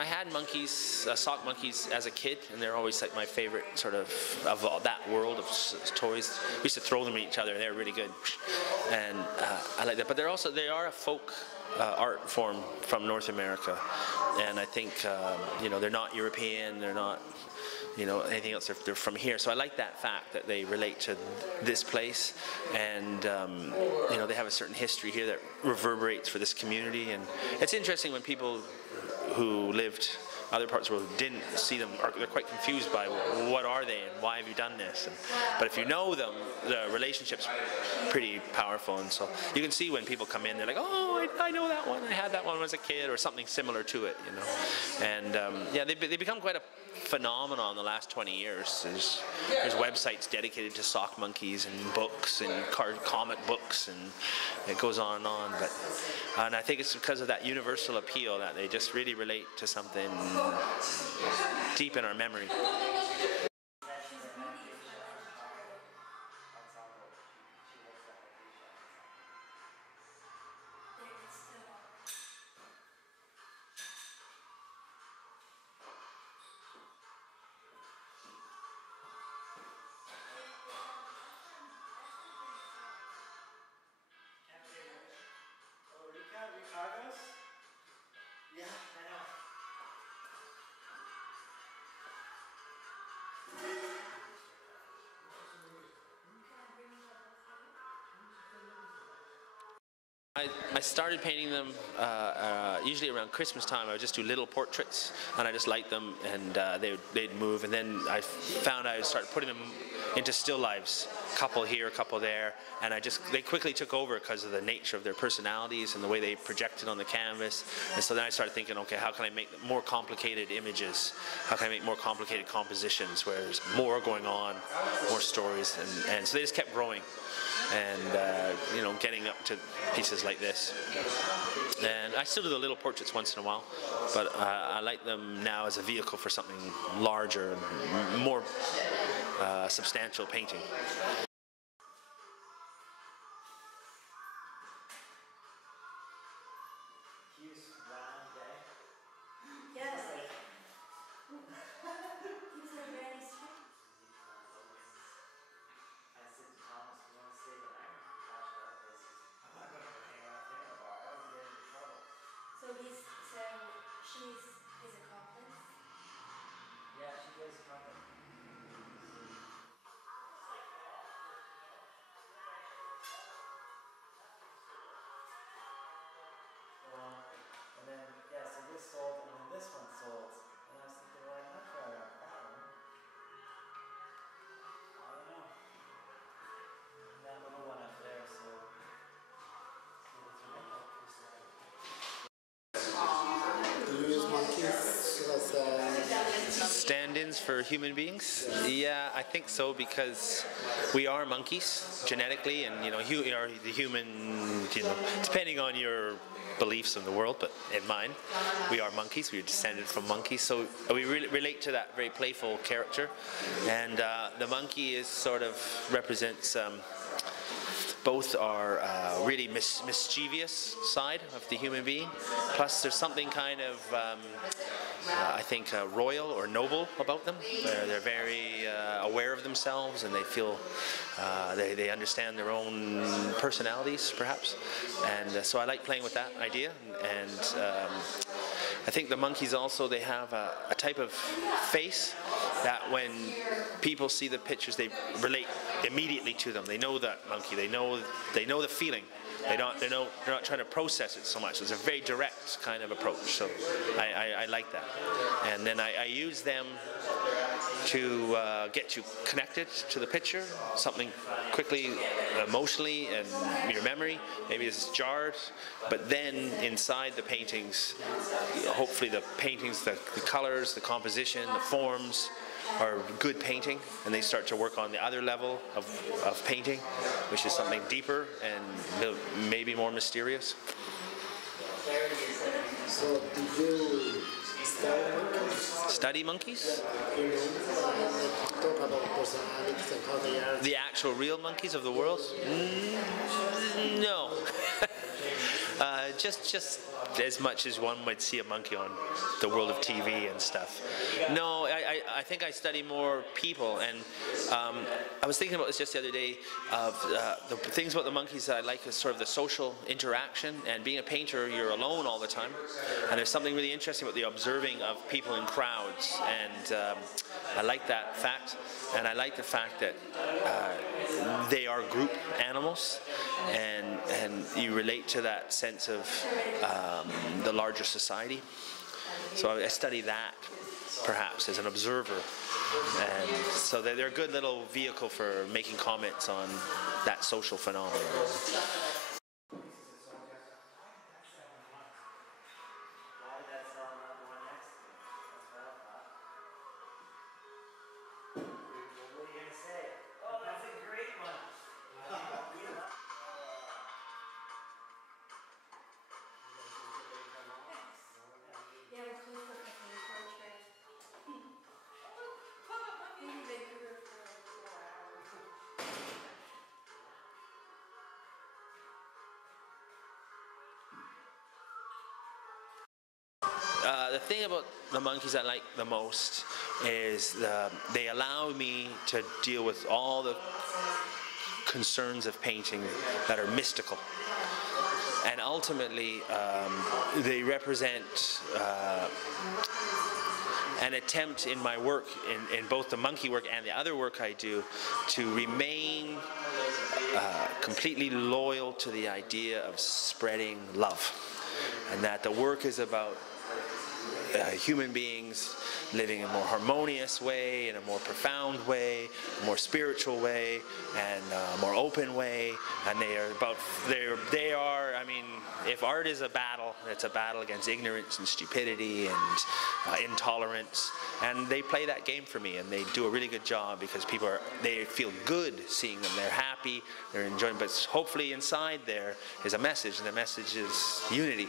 I had monkeys, sock monkeys as a kid, and they're always like my favorite sort of all that world of toys. We used to throw them at each other, and they're really good, and I like that. But they are a folk art form from North America, and I think they're not European, they're not anything else. They're from here, so I like that fact that they relate to this place, and they have a certain history here that reverberates for this community. And it's interesting when people who lived other parts of the world didn't see them, they're quite confused by what are they and why have you done this. But if you know them, the relationship's pretty powerful, and so you can see when people come in, they're like, oh, I know that one, I had that one when I was a kid, or something similar to it, And they become quite a phenomenon in the last 20 years. There's websites dedicated to sock monkeys and books and comic books, and it goes on and on. And I think it's because of that universal appeal that they just really relate to something deep in our memory. Yeah, I know. I started painting them usually around Christmas time. I would just do little portraits, and I just light them, and they'd move. And then I found I would start putting them into still lives, a couple here, a couple there, and they quickly took over because of the nature of their personalities and the way they projected on the canvas. And so then I started thinking, okay, how can I make more complicated images? How can I make more complicated compositions where there's more going on, more stories, and so they just kept growing, and getting up to pieces like this. And I still do the little portraits once in a while, but I like them now as a vehicle for something larger, more substantial painting. Yes. He's a very sweet. I said to Thomas, you want to stay the night? I'm not going to hang out there in a bar. I was getting in trouble. So she's his accomplice? Yeah, she plays trumpet. And then, so this sold, and then this one sold. And I was thinking, well, I'm not sure I want that one. I don't know. And that little one up there, so it's do you use monkeys as stand-ins for human beings? Yeah, I think so, because we are monkeys genetically, and the human, depending on your beliefs in the world, but in mine, we are monkeys. We are descended from monkeys, so we relate to that very playful character. And the monkey is sort of represents both our really mischievous side of the human being, plus there's something kind of I think royal or noble about them. They're very aware of themselves, and they feel they understand their own personalities, perhaps. And so I like playing with that idea. And I think the monkeys also, they have a type of face that when people see the pictures, they relate immediately to them. They know that monkey. They know the feeling. They're not trying to process it so much. It's a very direct kind of approach. So I like that. And then I use them to get you connected to the picture, something quickly, emotionally, and your memory. Maybe it's jarred, but then inside the paintings, hopefully the colors, the composition, the forms are good painting, and they start to work on the other level of painting, which is something deeper and maybe more mysterious. So did you study monkeys? Talk about personalities and how they are. The actual real monkeys of the world? No. Just as much as one would see a monkey on the world of TV and stuff. No, I think I study more people, and I was thinking about this just the other day of the things about the monkeys that I like is sort of the social interaction, and being a painter you're alone all the time, and there's something really interesting about the observing of people in crowds, and I like that fact, and I like the fact that they are group animals, and you relate to that sense of the larger society. So I study that perhaps as an observer, and so they're a good little vehicle for making comments on that social phenomenon. The thing about the monkeys I like the most is they allow me to deal with all the concerns of painting that are mystical. And ultimately, they represent an attempt in my work, in both the monkey work and the other work I do, to remain completely loyal to the idea of spreading love. And that the work is about human beings living in a more harmonious way, in a more profound way, a more spiritual way, and a more open way. And they are, I mean, if art is a battle, it's a battle against ignorance and stupidity and intolerance. And they play that game for me, and they do a really good job, because they feel good seeing them. They're happy, they're enjoying, but hopefully inside there is a message, and the message is unity.